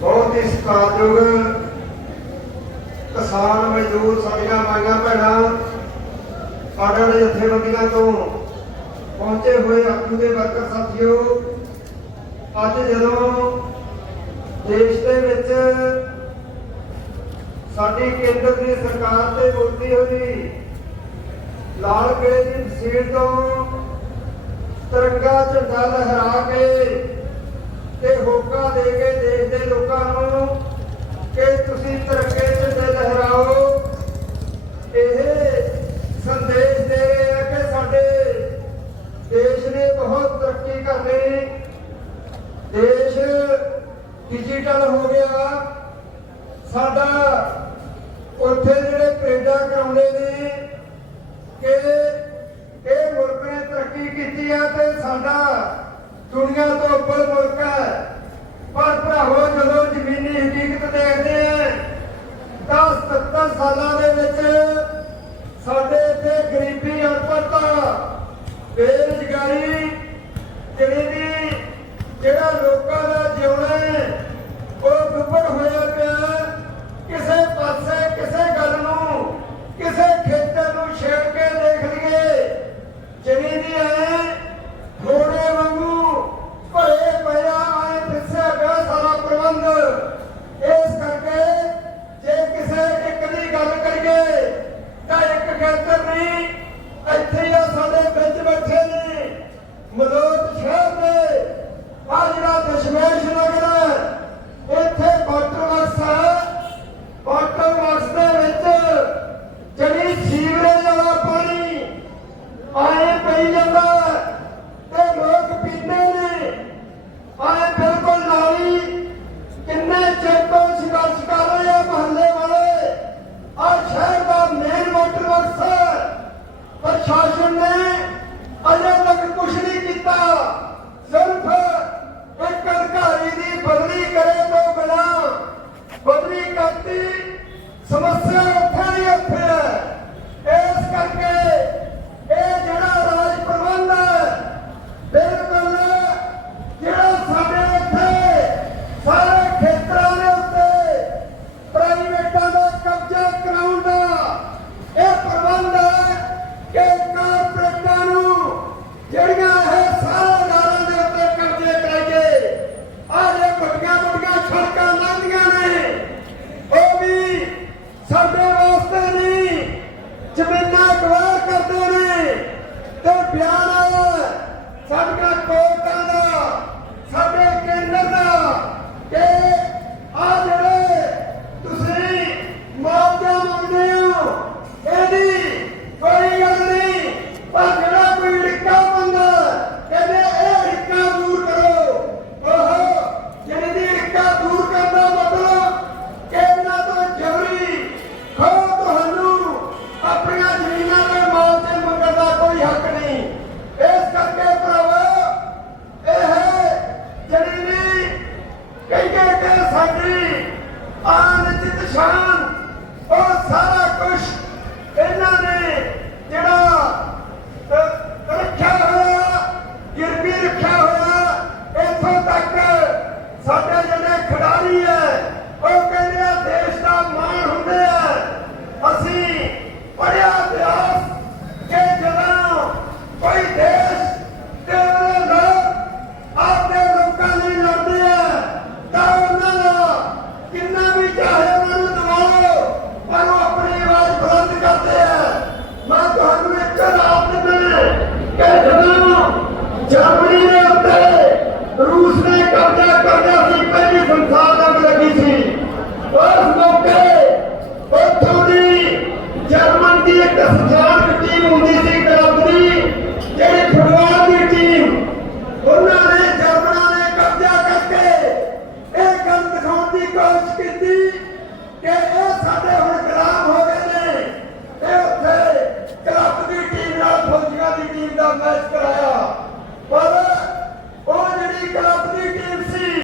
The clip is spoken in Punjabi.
ਬਹੁਤ ਹੀ ਸਤਿਕਾਰਯੋਗ ਕਿਸਾਨ ਮਜ਼ਦੂਰ ਸਾਡੀਆਂ ਮਾਈਆਂ ਭੈਣਾਂ ਸਾਡੇ ਜਥੇਬੰਦੀਆਂ ਤੋਂ ਪਹੁੰਚੇ ਹੋਏ ਆਪੂ ਦੇ ਵਰਕਰ ਸਾਥੀਓ ਅੱਜ ਜਦੋਂ ਦੇਸ਼ ਦੇ ਵਿੱਚ ਸਾਡੀ ਕੇਂਦਰ ਦੀ ਸਰਕਾਰ ਤੇ ਬੋਲਦੀ ਹੋਈ ਲਾਲ ਕਿਲੇ ਦੀ ਫਸੀਰ ਤੋਂ ਤਿਰੰਗਾ ਝੰਡਾ ਲਹਿਰਾ ਕੇ ਤੇ ਹੋਕਾ ਦੇ ਕੇ ਦੇਸ਼ ਦੇ ਲੋਕਾਂ ਨੂੰ ਕਿ ਤੁਸੀਂ ਤਿਰੰਗੇ ਝੰਡੇ ਲਹਿਰਾਓ ਇਹ ਸੰਦੇਸ਼ ਦੇ ਰਹੇ ਆ ਕਿ ਸਾਡੇ ਦੇਸ਼ ਨੇ ਬਹੁਤ ਤਰੱਕੀ ਕਰ ਲਈ ਦੇਸ਼ ਡਿਜੀਟਲ ਹੋ ਗਿਆ। ਸਾਡਾ ਉੱਥੇ ਜਿਹੜੇ ਪਰੇਡਾਂ ਕਰਾਉਂਦੇ ਨੇ ਕਿ ਇਹ ਮੁਲਕ ਨੇ ਤਰੱਕੀ ਕੀਤੀ ਆ ਤੇ ਸਾਡਾ ਦੁਨੀਆ ਤੋਂ ਉੱਪਰ ਮੁਲਕ ਹੈ। ਪਰ ਭਰਾਵੋ, ਜਦੋਂ ਜ਼ਮੀਨੀ ਹਕੀਕਤ ਦੇਖਦੇ ਆ 10 70 ਸਾਲਾਂ ਦੇ ਵਿੱਚ ਸਾਡੇ ਇੱਥੇ ਗਰੀਬੀ ਅਨਪੜਤਾ ਬੇਰੁਜ਼ਗਾਰੀ, ਜਿਹੜੀ ਜਿਹੜਾ ਬਿਆਨ ਸਾਡੇ ਕੋਟਾਂ ਦਾ ਸਾਡੇ I need the dışarı! Germany ने उत्ते रूस ने कब्जा करने से पहली संसार में लगी थी। उस मौके उत्तों जर्मन की एक संस्थान